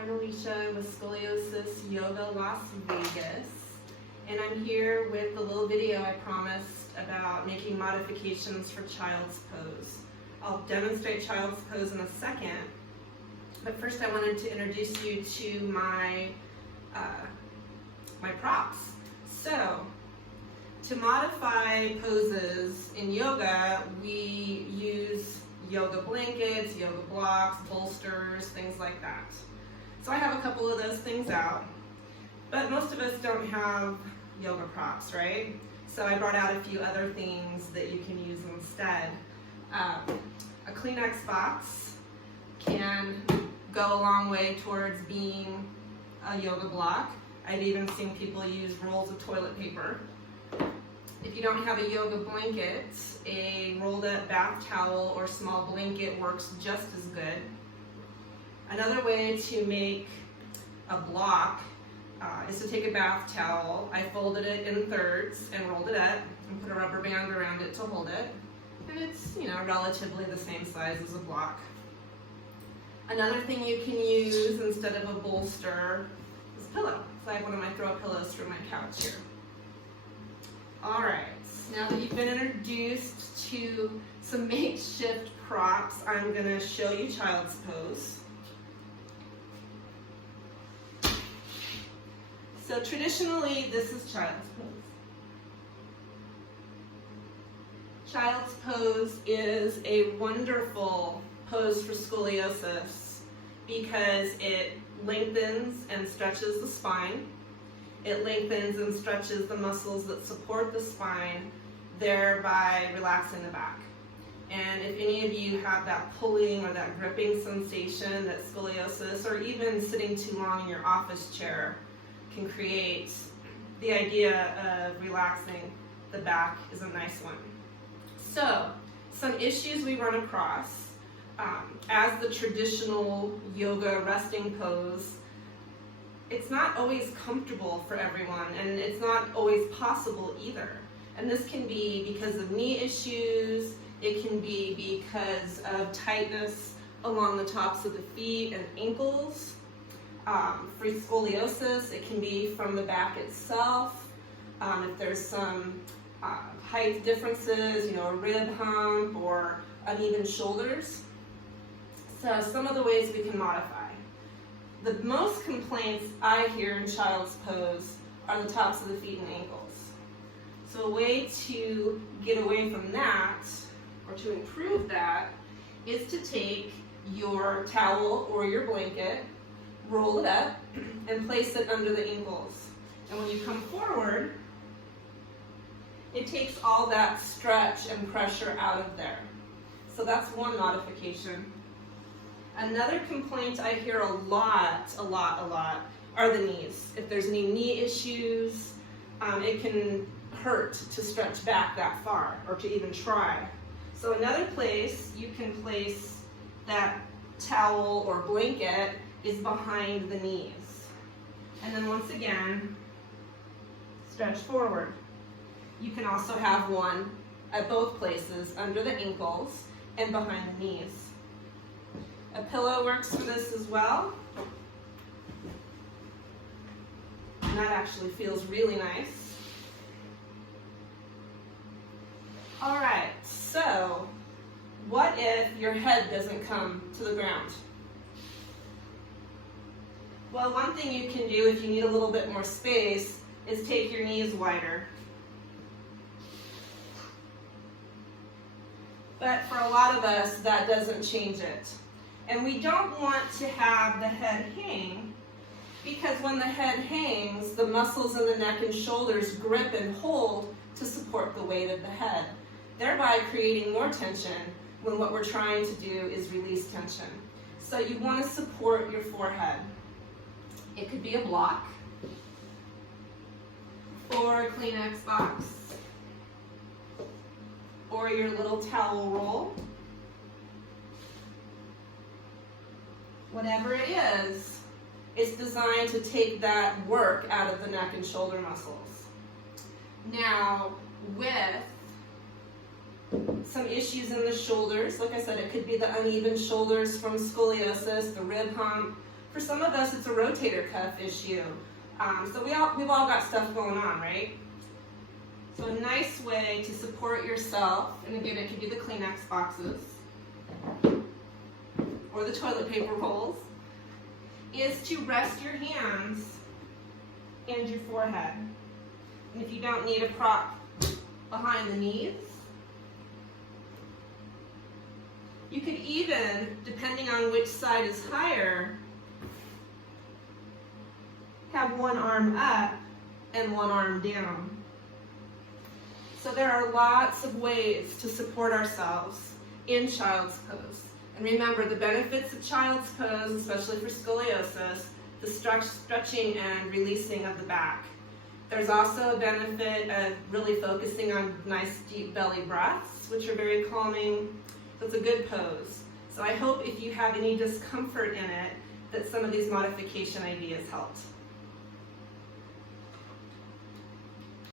I'm Alicia with Scoliosis Yoga Las Vegas, and I'm here with the little video I promised about making modifications for child's pose. I'll demonstrate child's pose in a second, but first I wanted to introduce you to my props. So, to modify poses in yoga, we use yoga blankets, yoga blocks, bolsters, things like that. So I have a couple of those things out, but most of us don't have yoga props, right? So I brought out a few other things that you can use instead. A Kleenex box can go a long way towards being a yoga block. I've even seen people use rolls of toilet paper. If you don't have a yoga blanket, a rolled up bath towel or small blanket works just as good. Another way to make a block is to take a bath towel. I folded it in thirds and rolled it up and put a rubber band around it to hold it. And it's, relatively the same size as a block. Another thing you can use instead of a bolster is a pillow. So I have one of my throw pillows for my couch here. All right, now that you've been introduced to some makeshift props, I'm going to show you child's pose. So traditionally, this is child's pose. Child's pose is a wonderful pose for scoliosis because it lengthens and stretches the spine. It lengthens and stretches the muscles that support the spine, thereby relaxing the back. And if any of you have that pulling or that gripping sensation that scoliosis or even sitting too long in your office chair can create, the idea of relaxing the back is a nice one. So, some issues we run across as the traditional yoga resting pose. It's not always comfortable for everyone, and it's not always possible either. And this can be because of knee issues, it can be because of tightness along the tops of the feet and ankles. For scoliosis, it can be from the back itself. If there's some height differences, a rib hump or uneven shoulders. So some of the ways we can modify. The most complaints I hear in child's pose are the tops of the feet and ankles. So a way to get away from that, or to improve that, is to take your towel or your blanket, roll it up, and place it under the ankles. And when you come forward, it takes all that stretch and pressure out of there. So that's one modification. Another complaint I hear a lot, are the knees. If there's any knee issues, it can hurt to stretch back that far or to even try. So another place you can place that towel or blanket is behind the knees. And then once again, stretch forward. You can also have one at both places, under the ankles and behind the knees. A pillow works for this as well. And that actually feels really nice. All right, so what if your head doesn't come to the ground? Well, one thing you can do if you need a little bit more space is take your knees wider. But for a lot of us, that doesn't change it. And we don't want to have the head hang, because when the head hangs, the muscles in the neck and shoulders grip and hold to support the weight of the head, thereby creating more tension when what we're trying to do is release tension. So you want to support your forehead. It could be a block or a Kleenex box or your little towel roll. Whatever it is, it's designed to take that work out of the neck and shoulder muscles. Now, with some issues in the shoulders, like I said, it could be the uneven shoulders from scoliosis, the rib hump, For some of us, it's a rotator cuff issue. So we've all got stuff going on, right? So a nice way to support yourself, and again, it could be the Kleenex boxes or the toilet paper rolls, is to rest your hands and your forehead. And if you don't need a prop behind the knees, you could even, depending on which side is higher, have one arm up and one arm down. So there are lots of ways to support ourselves in child's pose. And remember, the benefits of child's pose, especially for scoliosis, the stretching and releasing of the back. There's also a benefit of really focusing on nice deep belly breaths, which are very calming. So it's a good pose. So I hope if you have any discomfort in it, that some of these modification ideas helped.